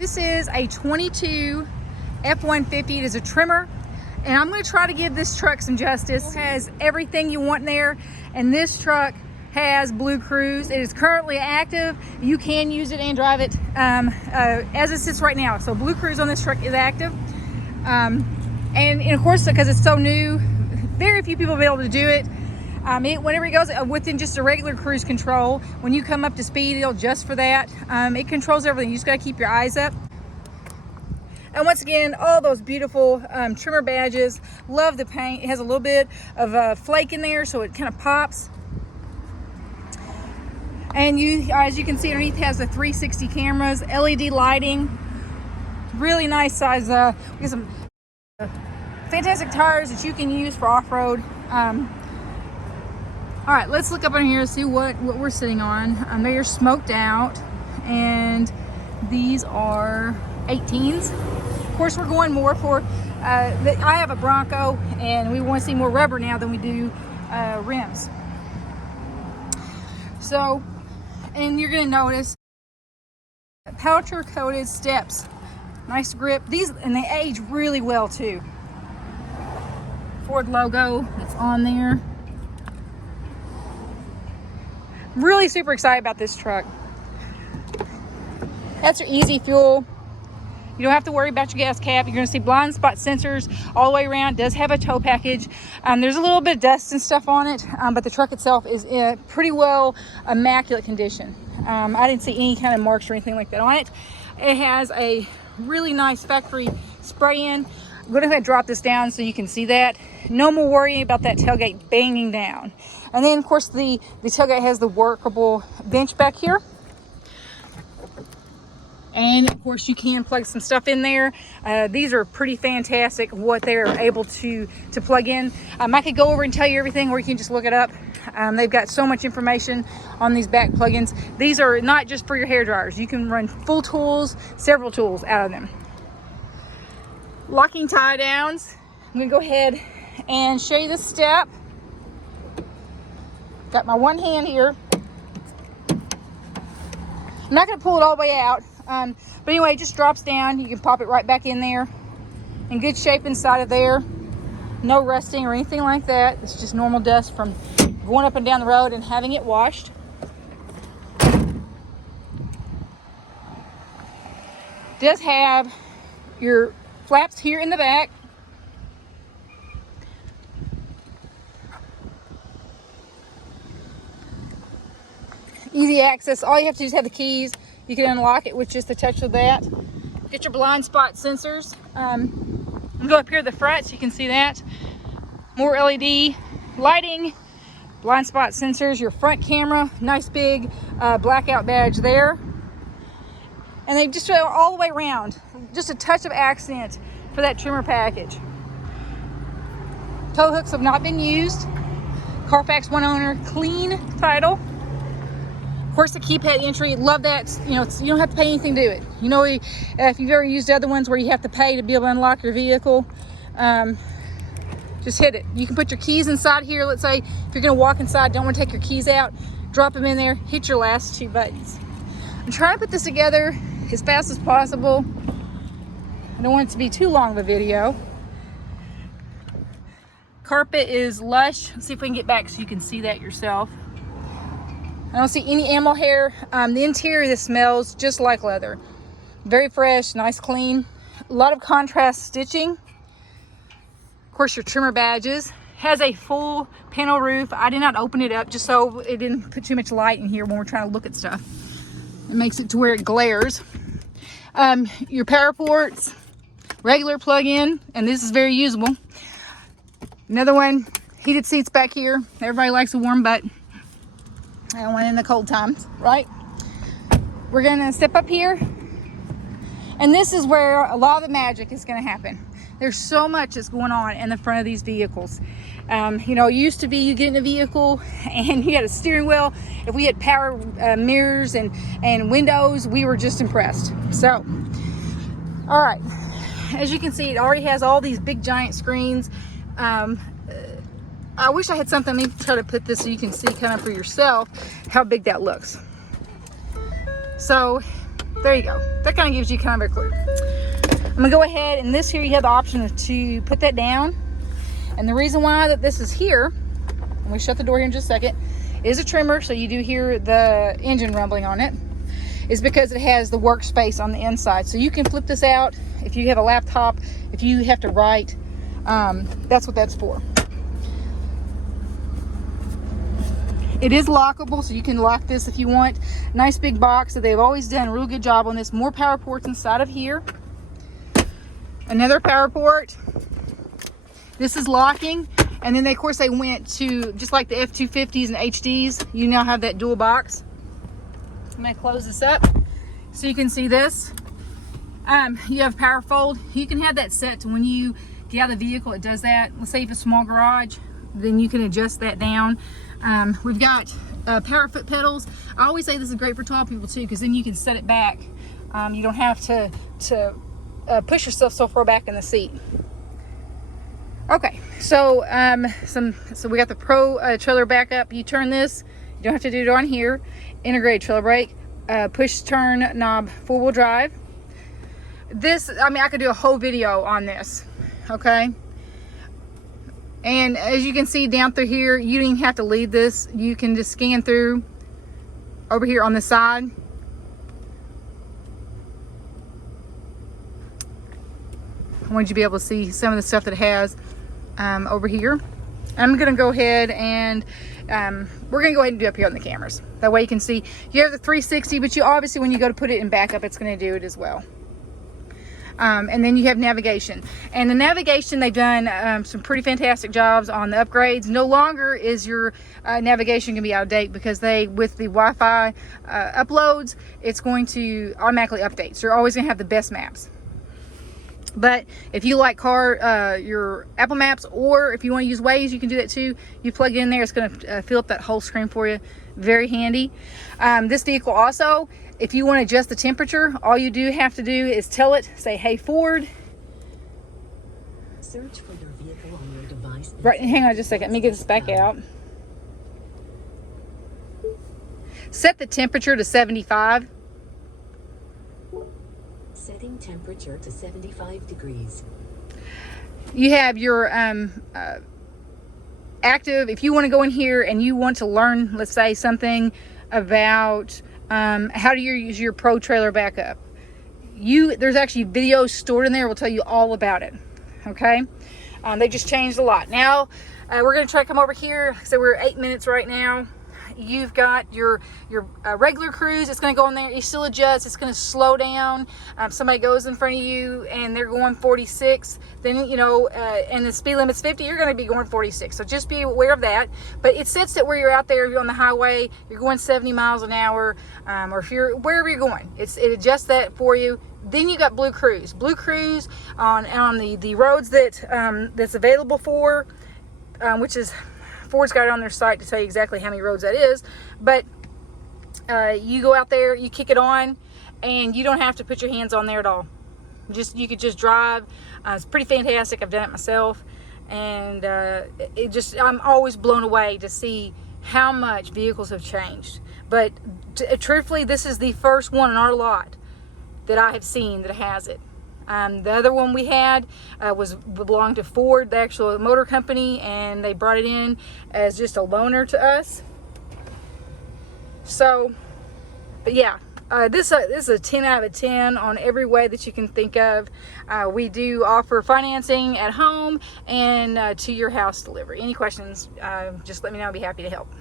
This is a 22 F-150. It is a Tremor, and I'm going to try to give this truck some justice. It has everything you want in there, and this truck has Bluecruise. It is currently active. You can use it and drive it as it sits right now. So Bluecruise on this truck is active, and of course, because it's so new, very few people will be able to do it. Whenever it goes within just a regular cruise control, when you come up to speed, it'll adjust for that. It controls everything. You just got to keep your eyes up. And once again, all those beautiful Tremor badges. Love the paint. It has a little bit of a flake in there, so it kind of pops. And as you can see underneath, it has the 360 cameras, LED lighting, really nice size. We got some fantastic tires that you can use for off-road. All right, let's look up in here and see what we're sitting on. They are smoked out, and these are 18s. Of course, we're going more for, I have a Bronco, and we want to see more rubber now than we do rims. So, and you're gonna notice powder coated steps, nice grip. These, and they age really well too. Ford logo that's on there. Really super excited about this truck. That's your easy fuel. You don't have to worry about your gas cap. You're going to see blind spot sensors all the way around. It does have a tow package. There's a little bit of dust and stuff on it, but the truck itself is in pretty well immaculate condition. I didn't see any kind of marks or anything like that on it. It has a really nice factory spray in. I'm going to go ahead and drop this down so you can see that. No more worrying about that tailgate banging down. And then, of course, the tailgate has the workable bench back here. And, of course, you can plug some stuff in there. These are pretty fantastic, what they're able to plug in. I could go over and tell you everything, or you can just look it up. They've got so much information on these back plugins. These are not just for your hair dryers. You can run full tools, several tools out of them. Locking tie downs. I'm going to go ahead and show you the step. Got my one hand here. I'm not going to pull it all the way out, but anyway, it just drops down. You can pop it right back in there. In good shape inside of there. No rusting or anything like that. It's just normal dust from going up and down the road and having it washed. It does have your flaps here in the back. Easy access. All you have to do is have the keys. You can unlock it with just a touch of that. Get your blind spot sensors. Go up here to the front so you can see that. More LED lighting, blind spot sensors, your front camera, nice big blackout badge there. And they just go all the way around. Just a touch of accent for that Tremor package. Tow hooks have not been used. Carfax one owner, clean title. Of course, the keypad entry, love that. You know, you don't have to pay anything to do it. You know, if you've ever used other ones where you have to pay to be able to unlock your vehicle, just hit it. You can put your keys inside here. Let's say if you're going to walk inside, don't want to take your keys out, drop them in there, hit your last two buttons. I'm trying to put this together as fast as possible. I don't want it to be too long of a video. Carpet is lush. Let's see if we can get back so you can see that yourself. I don't see any animal hair. The interior, this smells just like leather. Very fresh, nice, clean. A lot of contrast stitching. Of course, your Tremor badges. Has a full panel roof. I did not open it up just so it didn't put too much light in here when we're trying to look at stuff. It makes it to where it glares. Your power ports, regular plug-in, and this is very usable. Another one, heated seats back here. Everybody likes a warm butt. I don't want it in the cold times, right? We're gonna step up here, and this is where a lot of the magic is gonna happen. There's so much that's going on in the front of these vehicles. You know, it used to be you get in a vehicle and you had a steering wheel. If we had power mirrors and windows, we were just impressed. So, all right, as you can see, it already has all these big giant screens. I wish I had something. Let me try to put this so you can see kind of for yourself how big that looks. So there you go. That kind of gives you kind of a clue. I'm gonna go ahead, and this here you have the option to put that down. And the reason why that this is here, and we shut the door here in just a second, is a Tremor, so you do hear the engine rumbling on it, is because it has the workspace on the inside. So you can flip this out if you have a laptop, if you have to write, that's what that's for. It is lockable, so you can lock this if you want. Nice big box, so they've always done a real good job on this. More power ports inside of here. Another power port. This is locking, and then of course they went to, just like the F-250s and HDs, you now have that dual box. I'm gonna close this up so you can see this. You have power fold. You can have that set to when you get out of the vehicle, it does that. Let's say you have a small garage, then you can adjust that down. We've got power foot pedals. I always say this is great for tall people too, because then you can set it back. You don't have to push yourself so far back in the seat. Okay, so so we got the Pro trailer backup. You turn this, you don't have to do it on here. Integrated trailer brake, push turn knob, 4-wheel drive. This, I mean, I could do a whole video on this, okay? And as you can see down through here, you don't even have to lead this. You can just scan through over here on the side. I want you to be able to see some of the stuff that it has over here. I'm gonna go ahead and we're gonna go ahead and do up here on the cameras. That way you can see. You have the 360, but you obviously, when you go to put it in backup, it's gonna do it as well. And then you have navigation. And the navigation, they've done some pretty fantastic jobs on the upgrades. No longer is your navigation gonna be out of date, because with the Wi-Fi uploads, it's going to automatically update. So you're always gonna have the best maps. But if you like your Apple Maps, or if you want to use Waze, you can do that too. You plug it in there, it's going to fill up that whole screen for you. Very handy. This vehicle also, if you want to adjust the temperature, all you do have to do is tell it, say, hey Ford. Search for your vehicle on your device. Right, hang on just a second. Let me get this back out. Set the temperature to 75. Setting temperature to 75 degrees. You have your active. If you want to go in here and you want to learn, let's say, something about how do you use your Pro trailer backup, there's actually videos stored in there. We'll tell you all about it. Okay, they just changed a lot. Now we're going to try to come over here. So we're 8 minutes right now. You've got your regular cruise. It's going to go in there. You still adjust. It's going to slow down. Somebody goes in front of you and they're going 46. Then, you know, and the speed limit's 50. You're going to be going 46. So just be aware of that. But it sets it where you're out there. You're on the highway. You're going 70 miles an hour. Or if you're wherever you're going, it adjusts that for you. Then you got Bluecruise. Bluecruise on the roads that's available for, which is, Ford's got it on their site to tell you exactly how many roads that is. But you go out there, you kick it on, and you don't have to put your hands on there at all. You could just drive. It's pretty fantastic. I've done it myself, and I'm always blown away to see how much vehicles have changed. But truthfully, this is the first one in our lot that I have seen that has it. The other one we had belonged to Ford, the actual motor company, and they brought it in as just a loaner to us. So, but yeah, this is a 10 out of 10 on every way that you can think of. We do offer financing at home and to your house delivery. Any questions, just let me know. I'll be happy to help.